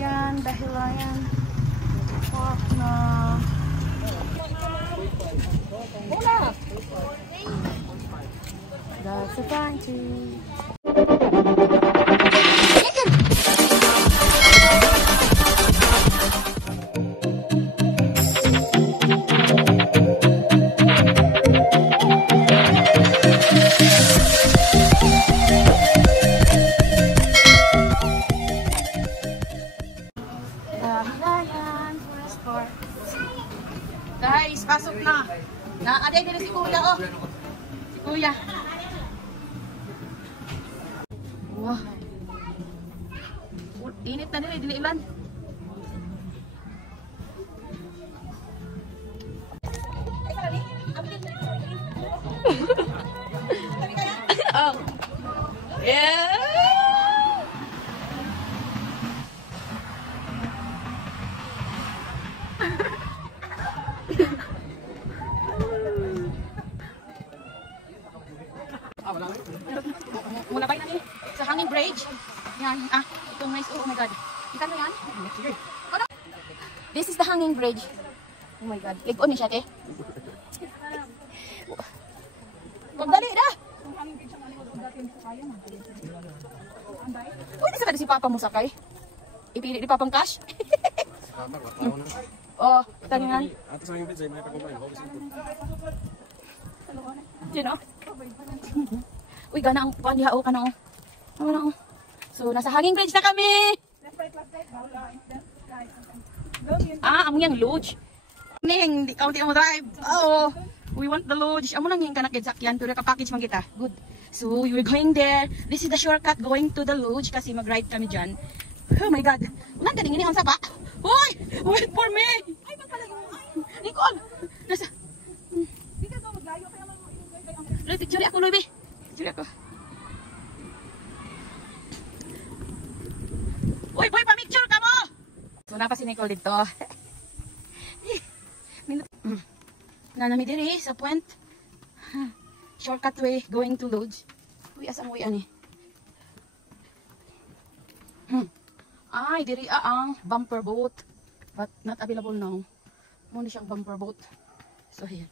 Ayan, dahilan. Fuck na. Wala! That's a country. Guys, pasok na. Naaday din si Kuya, oh. Si Kuya. Wow. Init na nila, dinilan. Oh. Yeah. Mula ba natin sa hanging bridge? Yan. Ah, itong nice. Oh my god. Kita mo yan? Sige. This is the hanging bridge. Oh my god. Lig-on ni siya, te. Pagdali na! Pwede sa kada si Papa mo sakay? Ipili ni Papang Cash? Oh, tangan. Ato sa hanging bridge ay may pagkumpay. Diyan, oh. Uy, gana ang pandiha, oh, kana, oh. Ano, oh. So, nasa hanging bridge na kami! Ah, amo yang lodge. Ning, di kaunti mo drive. Oo. We want the lodge. Amo nang yung kanakid sakyan, pero ka-package man kita. Good. So, we're going there. This is the shortcut going to the lodge kasi mag-ride kami dyan. Oh my God. Ulan ka dingin ang sapa. Hoy! Wait for me! Ay, magpala yung Nicole! Nasa... Picture ako, Loy, be. Picture ako. Uy, boy, pa-picture ka mo! So, napa si Nicole dito. Nanami diri sa point. Shortcut way going to Lodge. Uy, asang way ani? Ay, diri ang bumper boat. But not available now. Muna siyang bumper boat. So, here.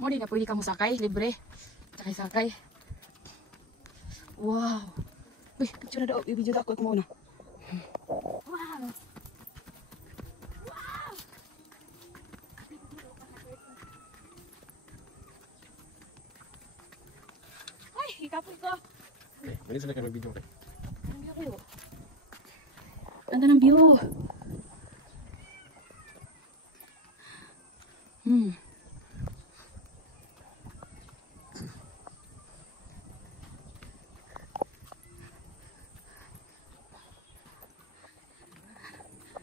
Muna na pwede ka mo sakay, libre. Sakay. Wow. Uy, picture na daw. I-video na ako. Kumauna. Wow. Ay, ikapoy ko. Mali sila kayo mag-video kayo. Ganda ng view.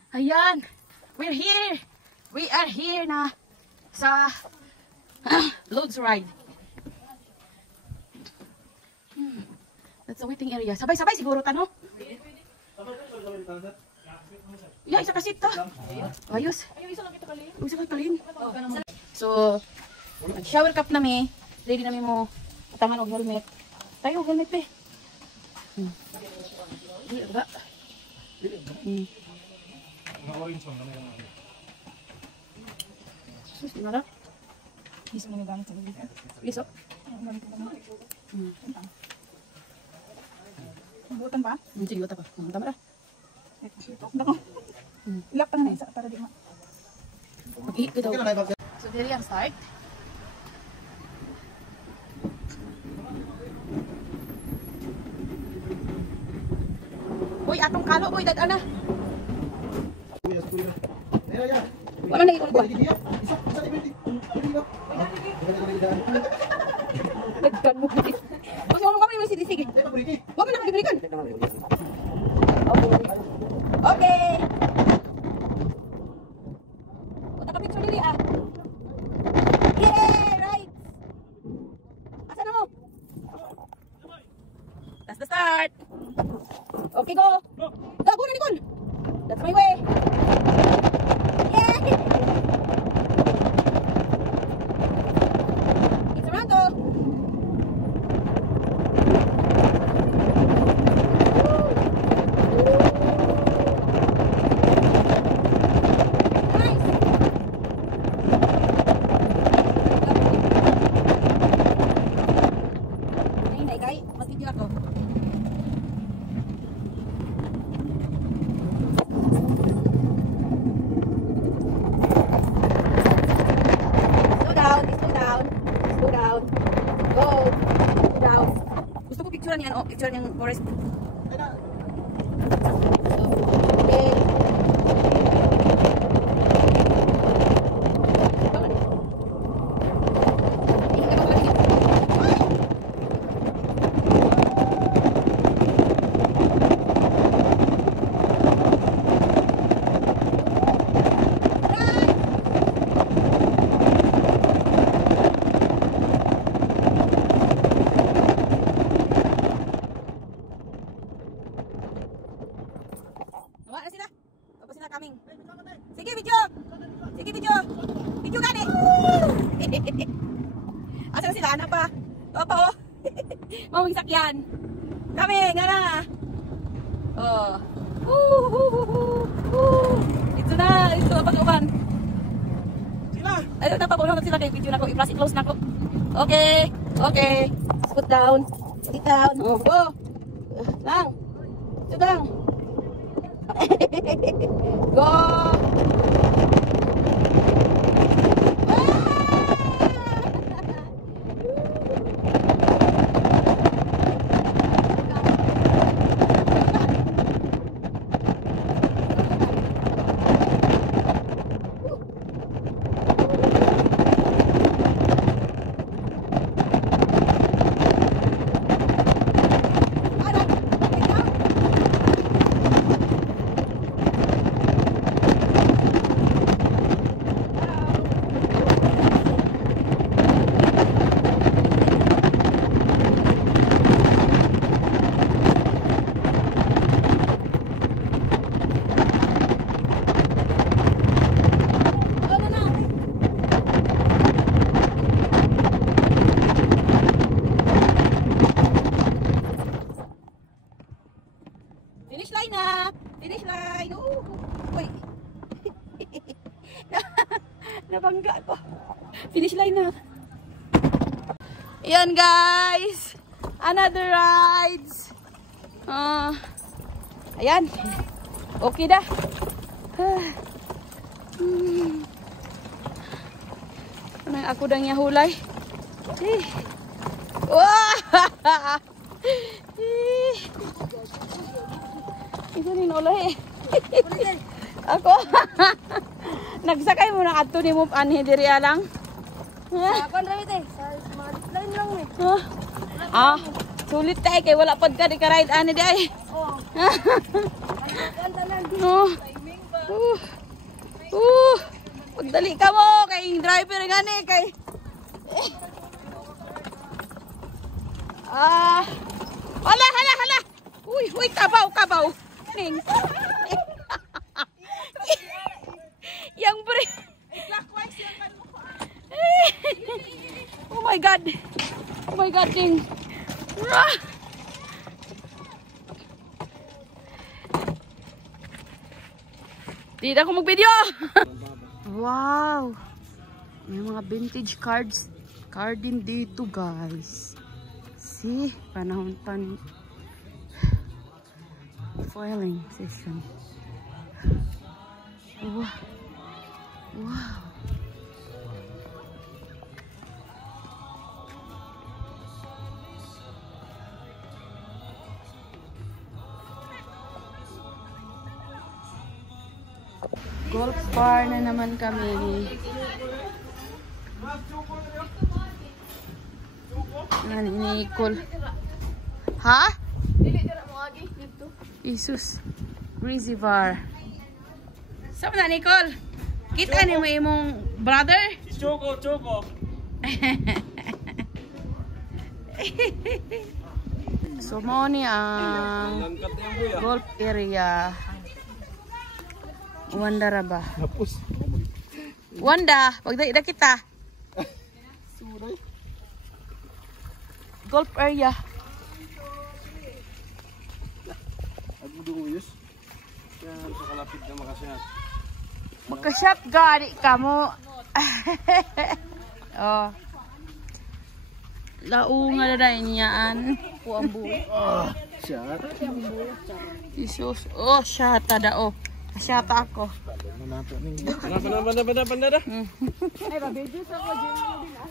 Ayan, we're here. We are here na sa Lodge ride. That's a waiting area. Sabay-sabay siguro tanong. Yeah, isa kasi ito. Ayos. Isa ka kalin. So, shower cap na mi. Ready na mi mo. Tangan og helmet. Tayo helmet pe. Ba? Sus, gimana? Bisa na gamit sa gabi. Liso? Butan pa? Sige, butan pa. Tama ra. Ilak tangan na isa para di ma. Mag-iik daw. So, dili ang start. Uy, atong kalo, boy, dadana. Wala na ikot ba? Nagkan mo. Mas mo kami masih sige. Wag mo na mag-balikan. Okay. Punta ka picture dili ah. Yeah, right. Asa na mo? That's the start. Okay, go. Go na, Nicole. That's my way. Yeah. It's around, though. niyan, oh, picture niyang forest. Sige, video. Sige, video. Video gani. Asa sila? Anak pa. Opo. Maming sakyan. Kami, nga na. Oh. Ito na. Ito ang pag-uban. Sila! Ayun, napapuno na sila kay video na ko. I-plus close na ko. Okay. Okay. Put down. Sit down. Oh, go. Lang. Sit down. Go. Finish line na! Finish line! Uy! Nabangga ko. Finish line na. Ayan guys! Another rides! Ayan. Okay dah. Nang ako dang yahulay. Wah! Ito rin ulo Ako. Nagsakay mo na ato ni mo anhi diri alang. Kapan rawit eh? Sa smart line lang eh. Sulit tayo kay wala pad ka di ka ride ani di ay. Pagdali ka mo kay driver gani kay. Hala. Uy, kabaw. Ning. Yang beri. Oh my god, Ning. Tidak ako mag-video. Wow. May mga vintage cards. Card din dito, guys. See, panahon pa ni foiling session. Wow. Golf bar na naman kami. Yan, ini-equal. Ha? Isus. Breezy bar. Saan na, Nicole? Kita ni mo imong brother? Choco! So, mo ni ang golf area. Wanda ra ba? Hapus. Wanda, pagdaida kita. Golf area. Ako duguyos. Yan sa kalapit na makasyat. Magka-shot gari ka mo. Oh. Launga na rin niyaan. Puambu. Shot. Isus. Oh, shata da oh. Shata ako. Banda. Ay, babedyo sa ko dyan din ah.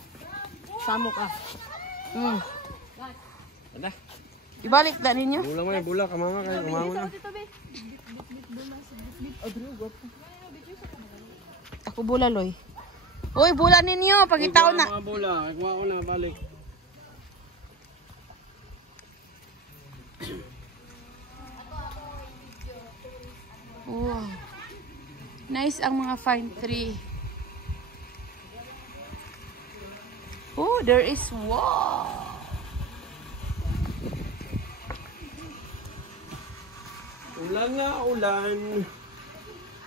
Samo ka. Banda. Ibalik na ninyo. Bula mo, bula. Kamama kayo. Kamama na. Ako bula, Loy. Uy, bula ninyo. Pagitaw na. Mga bula. Ikuha ko na. Balik. Wow. Nice ang mga fine tree. Oh, there is wow. Ulan na ulan.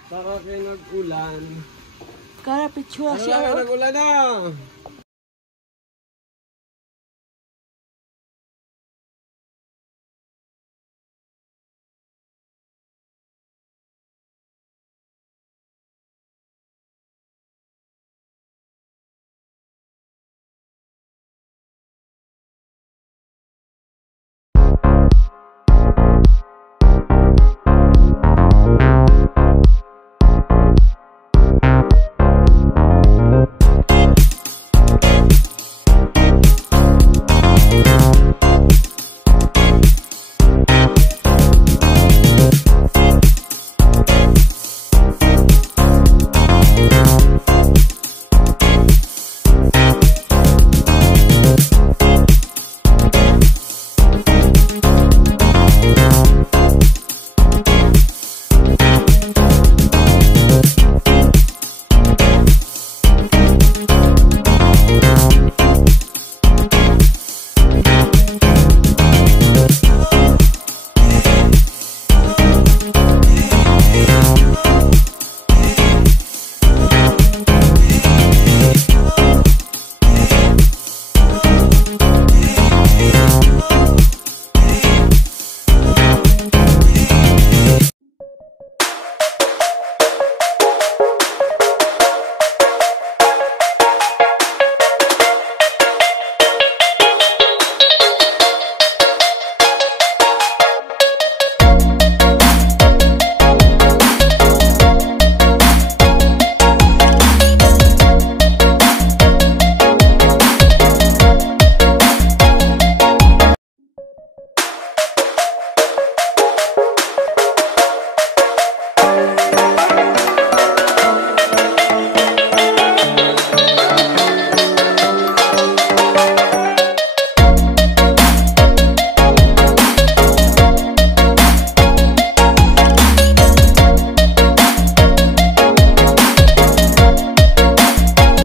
Baka kayo nag-ulan. Kara picture Ano siya. na nag-ulan na?